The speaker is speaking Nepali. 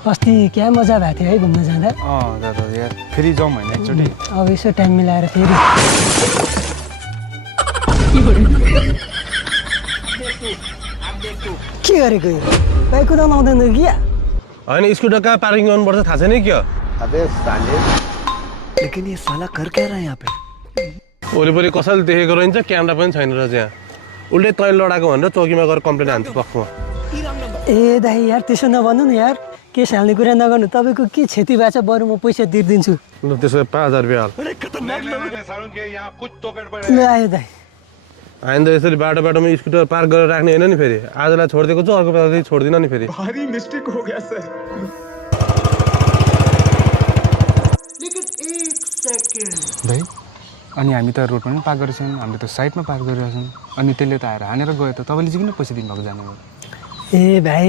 अस्ति क्या मजा भएको थियो है घुम्न जाँदा। दादा यार फेरि जाउँ होइन एकचोटि। अब यसो टाइम मिलाएर फेरि के गरेको यो बाइक कुदाउनु आउँदैन कि होइन स्कुटर कहाँ पार्किङ गर्नुपर्छ थाहा छैन क्या। अबे साले लेकिन ये साला कर क्या रहा है यहाँ पे? वरिपरि कसैले देखेको रहन्छ क्यामेरा पनि छैन रहेछ यहाँ। उल्टै तैँले लडाएको भनेर चौकीमा गएर कम्प्लेन हान्छु पक्कमा। ए दाइ यार त्यसो नभन्नु न यार, केस हाल्ने कुरा नगर्नु। तपाईँको के क्षति भएको छ बरु म पैसा तिर्दिन्छु। ल त्यसो 5,000 रुपियाँ हाल। ल आयो दाइ। होइन त यसरी बाटो बाटोमा स्कुटर पार्क गरेर राख्ने होइन नि फेरि। आजलाई छोडिदिएको छु अर्को पालि छोड्दिनँ नि फेरि। भारी मिस्टेक हो गया सर। भाइ अनि हामी त रोडमा पनि पार्क गरेको छौँ, हामीले त साइडमा पार्क गरेका छौँ। अनि त्यसले त आएर हानेर गयो त तपाईँले चाहिँ किन पैसा दिनुभएको जाने? ए भाइ